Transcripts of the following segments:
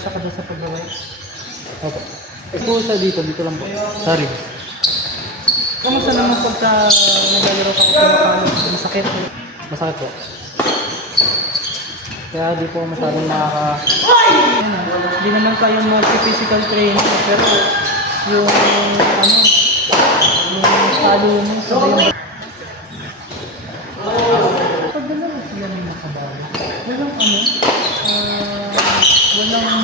Saka dyan sa paglaway. Opo. Po sa dito lang po. Sorry. Kamusta naman pagka naglalaro ka kung masakit? Masakit po. Kaya di po masyadong hindi naman kayo multi-physical training, pero yung yung talo mo sa yung pagdala mo sila ng makabago. Walang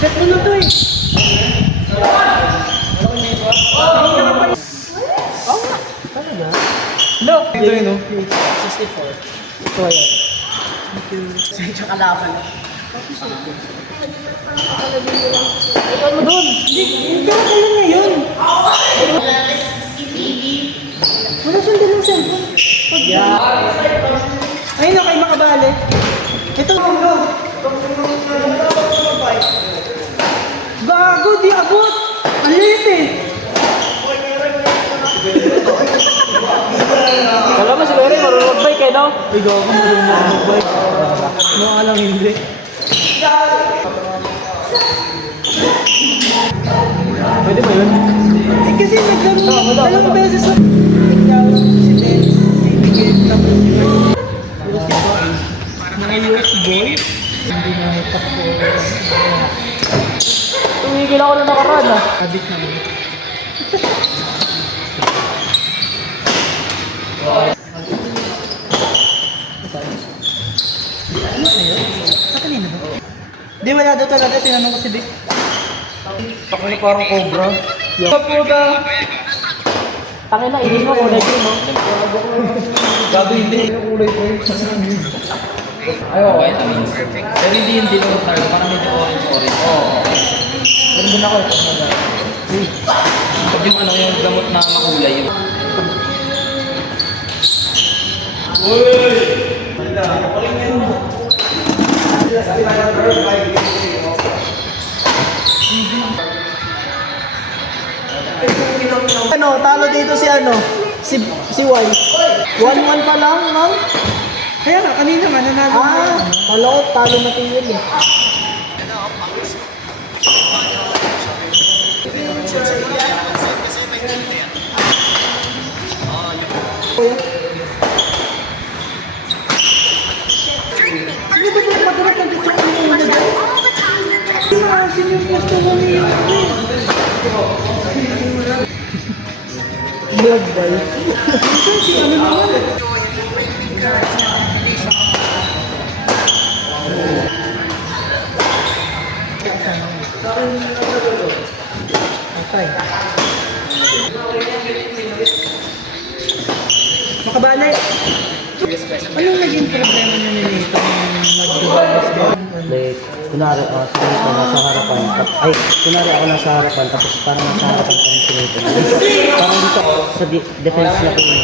set mo na to eh. Oh, talaga? No. Ito yun, no? 64. Ito yan. Thank you. Sa kalaban. Ano mo doon? Hindi ka lang ngayon. Wala siyang dalang cellphone. Ayun na, kayo makabali. Ito lang mo. Gago, di abot. Ang liit eh. Kala mo si Lore, marunong bike eh, no? Ikaw ako marunong bike. Mukha lang hindi. Pwede ba yun? Eh kasi naglaro dalawang beses sa ikaw, si Ben, si Miguel, tapos si Boy. Mga US boy. Hindi na takbo. Tumigil ako na nakaraan ah. Adik naman. Ano sa'yo? Katalina ba? Di wala daw talaga, tinanong ko si Dick. Ako na parang cobra. Puta! Tangin na, inis mo kulay ko, no? Gabi hindi yung kulay ko. Ayaw, vitamins. Pero hindi yung dito sa target, parang medyo orange. Oo. Ganun din ako ito. Pag yung yung gamot na makulay yun. Uy! Ano, talo dito si si Wise. 1-1 pa lang, no? Kaya nga, kanina nga nanalo. Talo na ito yun eh. Sino ba yung magulap ng dito ang muna dyan? Sino yung pwesto mo niya? Vlog ba yun? Si ano naman? Okay. Makabalay. Anong naging problema niyo ni Nito nung mag-dubalis? Like, kunwari ako nasa harapan. Kunwari ako nasa harapan, tapos parang nasa harapan pa rin si Nito. Parang dito sa defense na po yun.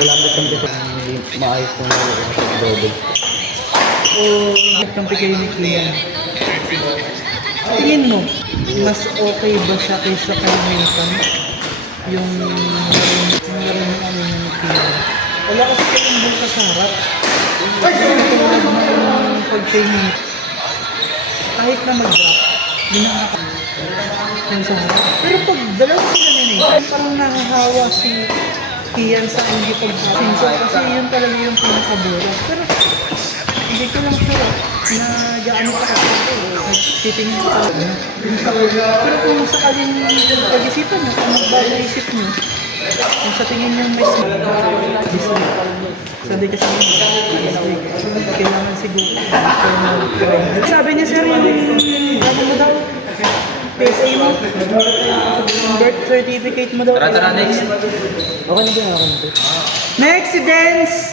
Wala mo siyang defense. Hindi maayos kung nalaro sa double. Nagkampi kayo ni Kian. Tingin mo, mas okay ba siya kaysa kay Nathan? Yung ano ni Kian? Wala kasi kayong buka sa harap. Kasi tulad ng pag-training. Kahit na mag-drop, binaka yung sa harap. Pero pag dalawa sila ni Nathan, parang nahahawa si Kian sa hindi pag-drop. Kasi yun talaga yung pinakaburas. Pero hindi ko lang sure na gaano ka kasi titingin ko talaga. Pero kung sakaling pag-isipan nyo, kung magbago isip nyo, kung sa tingin nyo may dislike. Sabi kasi kailangan siguro. Sabi niya sir, ano mo daw? PSA mo? Birth certificate mo daw? Tara, next. Okay na ba yung ako nito? Next, si Dance!